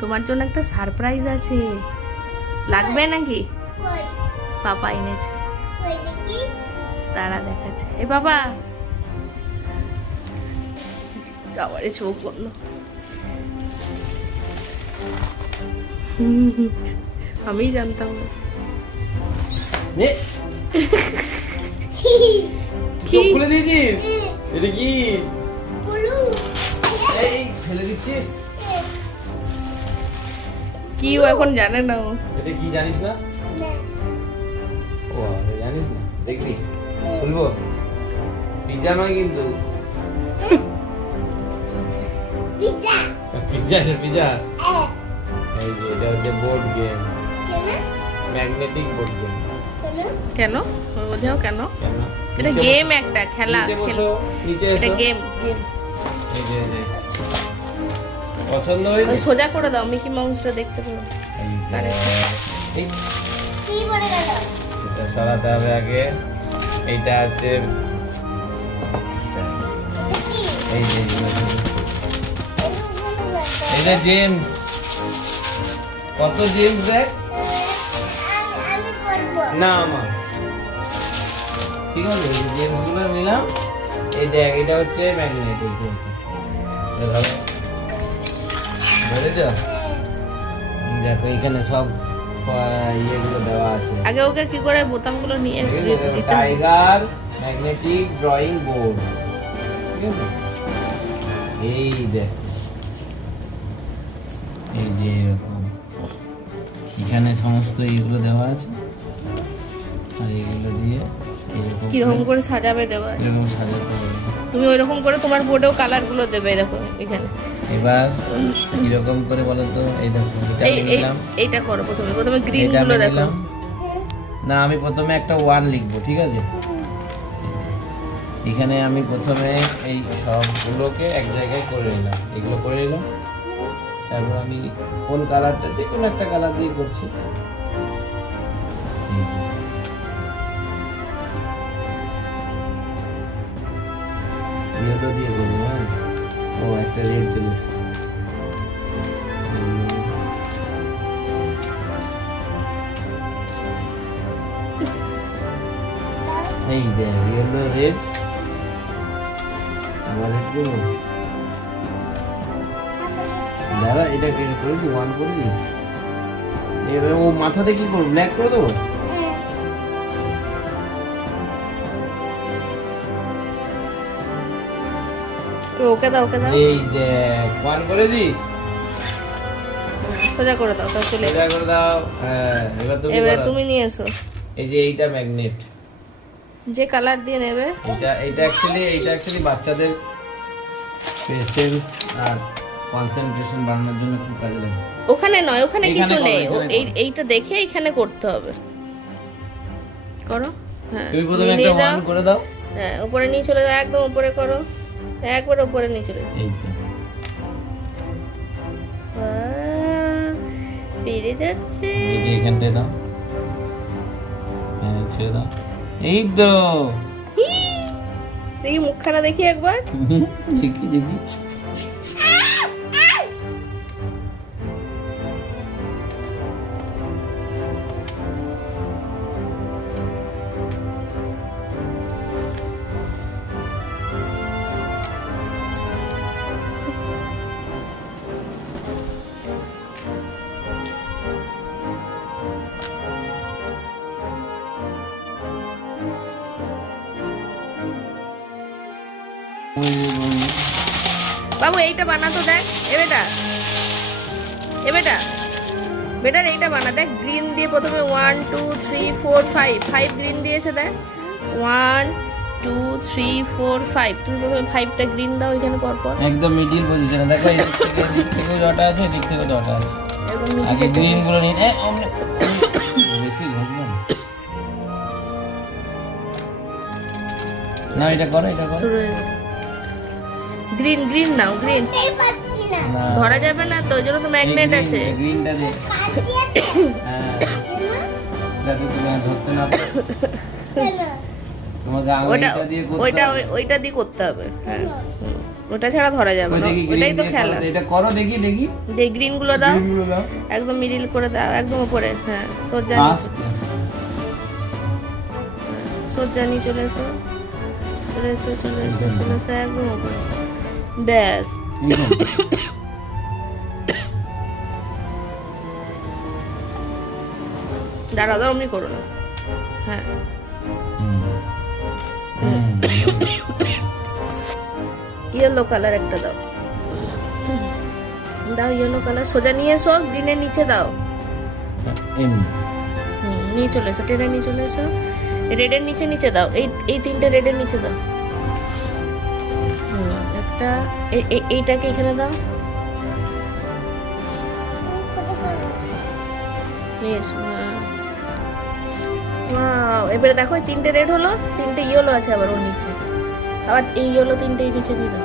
তোমার জন্য একটা সারপ্রাইজ আছে, লাগবে নাকি? পাপা এনেছে, তারা দেখাচ্ছে। এ বাবা, আবারে চোখ বন্ধ। আমি জানতাম না। চোখ খুলে দিয়েছিস? এটা কি এই ফেলে দিচ্ছিস? কি ও এখন জানে না। ও এটা কি জানিস না? ও জানিস না? দেখবি খুলবো? পিজ্জা নয় কিন্তু। পিজ্জা পিজ্জা এই যে এটা হচ্ছে board game, magnetic board game. কেন বোঝাও কেন? কেন? এটা গেম, একটা খেলা। নিচে বসো, নিচে এসো। এটা গেম গেম। এই যে এই যে পছন্দ হয়েছে? ওই সোজা করে দাও, মিকি মাউসটা দেখতে পারো। এই এটা সরাতে হবে আগে। এইটা হচ্ছে এই যে এই যে জেমস, কত জেমস দেখ না আমার। ঠিক আছে, এই জেমস গুলো নিলাম। এই দেখ, এটা হচ্ছে ম্যাগনেট। এই যে বুঝেছ? দেখো এখানে সব ইয়েগুলো দেওয়া আছে। আগে ওকে কি করে বোতামগুলো নিয়ে দিতে হবে? Tiger magnetic drawing board. ঠিক আছে, এই দেখ, এই যে এরকম এখানে সমস্ত এইগুলো দেওয়া আছে। আর এইগুলো দিয়ে এরকম কিরকম করে সাজাবে দেওয়া আছে। এরকম সাজাতে হবে। তুমি ওইরকম করে তোমার বোর্ডেও কালার গুলো দেবে। দেখো এখানে এবার কিরকম করে বলো তো? এই দেখো, এটা আমি নিলাম। এইটা করো প্রথমে, প্রথমে গ্রিন এটা গুলো আমি দেখো। নিলাম। না, আমি প্রথমে একটা 1 লিখবো, ঠিক আছে? এখানে আমি প্রথমে এই সবগুলোকে এক জায়গায় করে নিলাম, এগুলো করে নিলাম। তারপর আমি কোন কালারটা, যে কোনো একটা কালার দিয়ে করছি। ইয়েলো দিয়ে করবো। হ্যাঁ, ও একটা রেড চলে এসছে। এই দেখ, ইয়েলো রেড, আবার রেড করবো। দাঁড়া, এটা করে দিই, 1 করে দিই। এবার ও মাথাতে কি করবো? ব্ল্যাক করে দেবো। ওকে দাও, ওকে দাও। এই দেখ, 1 করে দিই। সোজা করে দাও, তাও চলে এটা করে দাও। হ্যাঁ, এবারে তুমি নিয়ে এসো। এই যে এইটা ম্যাগনেট, যে কালার দিয়ে নেবে। এইটা অ্যাকচুয়ালি বাচ্চাদের পেশেন্স আর কনসেন্ট্রেশন বাড়ানোর জন্য খুব কাজে লাগে। ওখানে নয়, ওখানে কিছু করো, নেই। এখানে করো। এইটা দেখে এখানে করতে হবে। করো। হ্যাঁ, তুমি প্রথমে নিয়ে একটা যাও। 1 করে দাও। হ্যাঁ, উপরে নিয়ে চলে যাও, একদম উপরে করো, একবার উপরে নিয়ে চলে যাও। এইটা বাহ, পেরে যাচ্ছে। এই যে এখানটায় দাও। হ্যাঁ, ছেড়ে দাও। এই তো হি! দেখি মুখখানা দেখি একবার। দেখি দেখি। বাবু এইটা বানাতো দেখ। বেটার এইটা বানা দেখ। গ্রিন দিয়ে প্রথমে 1 2 3 4 5 গ্রিন দিয়েছে দেখ। 1 2 3 4 5। তুমি প্রথমে 5টা গ্রিন দাও এখানে পর পর। একদম মিডিল পজিশনে দেখো, এদিক থেকে যটা আছে, এদিক থেকে যটা আছে। একদম আগে মিডিলে। গ্রিন গুলো নিন। বেশি ঘষবে না। এটা করো, এটা করো। শুরু হয়ে গেল। গ্রিন নাও, গ্রিন। না, ধরা যাবে না তো, ওই জন্য তো ম্যাগনেট আছে। গ্রিনটা দে। হ্যাঁ, যাতে তুমি আর ধরতে না পারো। তোমাকে ওটা আঙুলটা দিয়ে করতে ওইটা হবে। ওইটা দিয়ে করতে হবে। হ্যাঁ, ওটা ছাড়া ধরা যাবে ওই না, দেখি ওটাই green তো দিয়ে খেলা। করো, এটা করো দেখি দেখি যে গ্রিন গুলো দাও, Green গুলো দাও একদম মিডিল করে দাও, একদম উপরে। হ্যাঁ সোজা আস্তে। সোজা নিয়ে চলে এসো, চলে এসো, চলে এসো, চলে এসো, একদম উপরে। ব্যাস। এইখানে। দাঁড়াও দাঁড়াও, অমনি করো না। হ্যাঁ হুম। হুম। ইয়েলো কালার একটা দাও, দাও ইয়েলো কালার। সোজা নিয়ে এসো, গ্রিনের নিচে দাও। এমনি। নিয়ে চলে এসো, টেনে নিয়ে চলে এসো। রেডের নিচে নিচে দাও, এই তিনটে রেডের নিচে দাও। একটা এইটাকে এখানে দাও, নিয়ে এসো। ওয়াও, এবারে দেখো এই তিনটে রেড হলো, তিনটে ইয়েলো আছে আবার ওর নিচে, আবার এই ইয়েলো তিনটে এই নিচে দিয়ে দাও।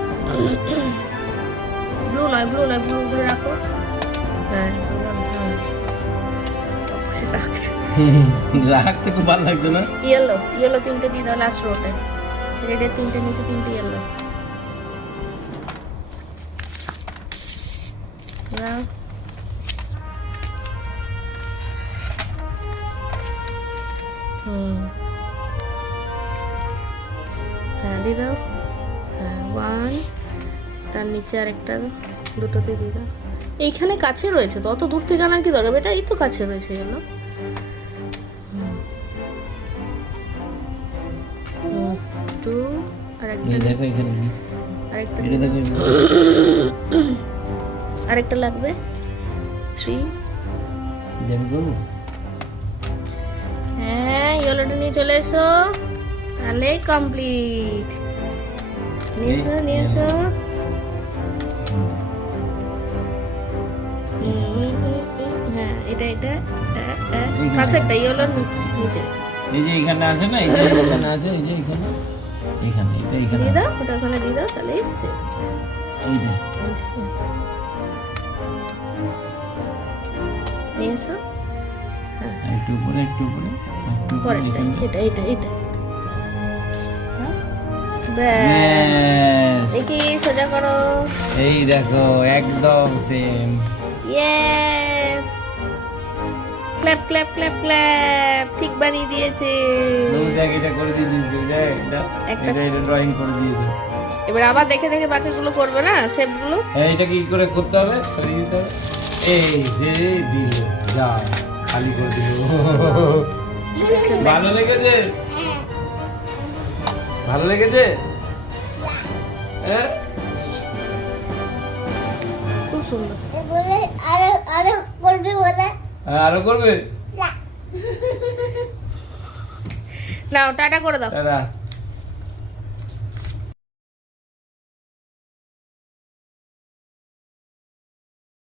ব্লু নয়, ব্লু নয়, ব্লু করে রাখো। হ্যাঁ রাখছি। রাখতে খুব ভালো লাগছে না? ইয়েলো, ইয়েলো তিনটে দিয়ে দাও লাস্ট রোতে। রেডের তিনটে নিচে, তিনটে ইয়েলো দাও। হ্যাঁ দিয়ে দাও। হ্যাঁ ওয়ান, তার নিচে আর একটা, দুটোতে দিয়ে দাও। এইখানে কাছে রয়েছে তো, অত দূর থেকে আনার কি দরকার, এটা এই তো কাছে রয়েছে গেলো। টু, আর একটা, এই দেখো এখানে কি? আরেকটা, এটা দেখো। আরেকটা লাগবে। থ্রি। দেবো করবো? হ্যাঁ ইয়েলোটা নিয়ে চলে এসো, তাহলে কমপ্লিট। নিয়ে এসো, নিয়ে এসো। হ্যাঁ এটা এটা পাশেরটা ইয়েলো নিচে এই যে এখানে আছে না, এই যে এখানে আছে, এই যে এখানে, এখানে এটা এখানে দিয়ে দাও, ওটা ওখানে দিয়ে দাও, তাহলে শেষ। এইটা নিয়ে এসো। একটু উপরে, একটু উপরে, একটু উপরে, পরেরটা এখানে। এটা এটা এটা। ব্যাস, ব্যাস। দেখি সোজা করো। এই দেখো একদম same. Yes, clap clap clap clap, ঠিক বানিয়ে দিয়েছে। তুই দেখ এটা করে দিয়েছিস, তুই দেখ একটা- এটা ড্রয়িং করে দিয়েছিস। এবার আবার দেখে দেখে বাকিগুলো করবে না, শেপগুলো। হ্যাঁ এটা কি করে করতে হবে, সরিয়ে দিতে হবে। এই যে দিল, যা খালি করে দিল। ভালো লেগেছে? ভালো লেগেছে? হ্যাঁ খুব সুন্দর। আরো করবে? নাও টাটা করে দাও। টাটা।